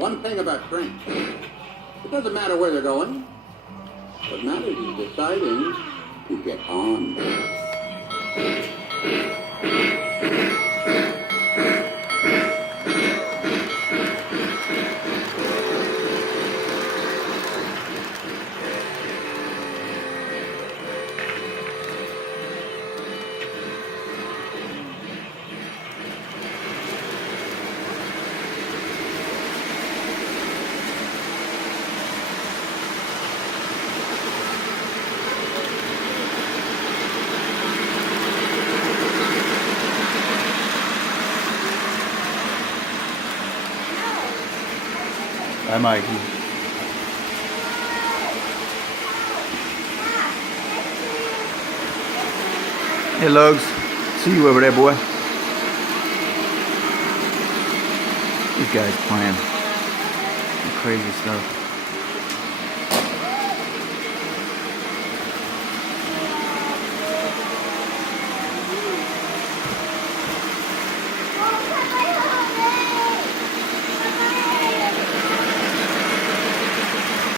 One thing about trains. It doesn't matter where they're going. What matters is deciding to get on. Bye, Mikey. Hey, Lugs. See you over there, boy. These guys playing some crazy stuff.